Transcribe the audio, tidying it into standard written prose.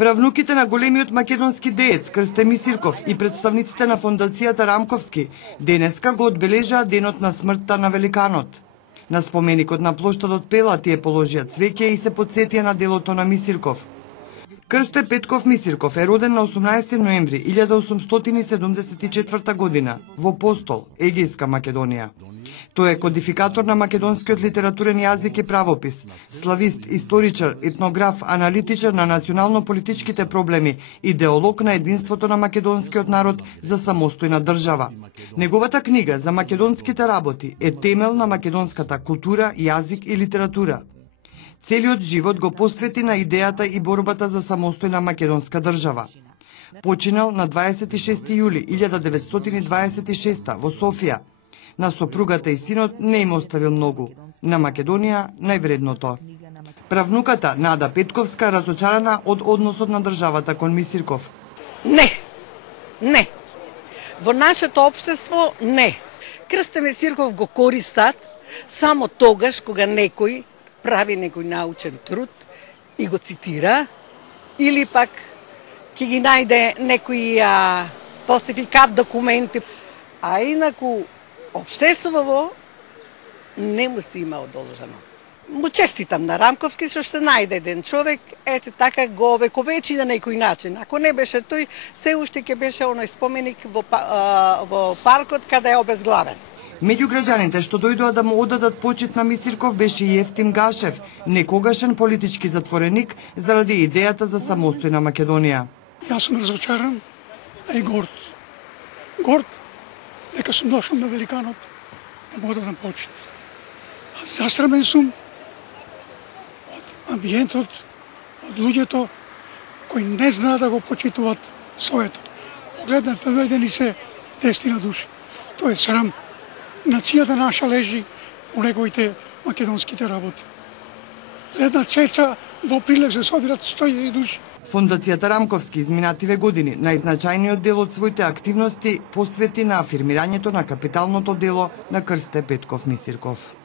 Правнуките на големиот македонски деец Крсте Мисирков и представниците на фондацијата Рамковски денеска го одбележаа денот на смртта на великанот. На споменикот на плоштадот Пела тие положија цвеќе и се потсетија на делото на Мисирков. Крсте Петков Мисирков е роден на 18 ноември 1874 година во Постол, Егејска Македонија. Тој е кодификатор на македонскиот литературен јазик и правопис, славист, историчар, етнограф, аналитичар на национално-политичките проблеми, идеолог на единството на македонскиот народ за самостојна држава. Неговата книга за македонските работи е темел на македонската култура, јазик и литература. Целиот живот го посвети на идејата и борбата за самостојна македонска држава. Починал на 26 јули 1926 во Софија. На сопругата и синот не им оставил многу. На Македонија највредното. Правнуката Нада Петковска разочарана од односот на државата кон Мисирков. Не. Во нашето општество не. Крсте Мисирков го користат само тогаш кога некој прави некој научен труд и го цитира, или пак ќе ги најде некој фалсификат документи. А инаку општествово не му се има одолжено. Му честитам на Рамковски што ще најде еден човек, ете така го вековечи на некој начин. Ако не беше тој, се уште ќе беше оној споменик во паркот каде е обезглавен. Меѓу граѓаните што дојдоа да му одадат почит на Мисирков беше и Ефтим Гашев, некогашен политички затвореник заради идејата за самостојна Македонија. Јас сум разочаран, а и горд. Горд дека сум дошол на великанот да му одадам почит. Застрамен сум од амбиентот, од луѓето кои не знаат да го почитуваат своето. Погледнат да дојде ни се 10 души. Тоа е срам. Нацијата наша лежи у неговите македонските работи. За една цеца во Прилеп се собират 100 души. Фондацијата Рамковски изминативе години најзначајниот дел од своите активности посвети на афирмирањето на капиталното дело на Крсте Петков Мисирков.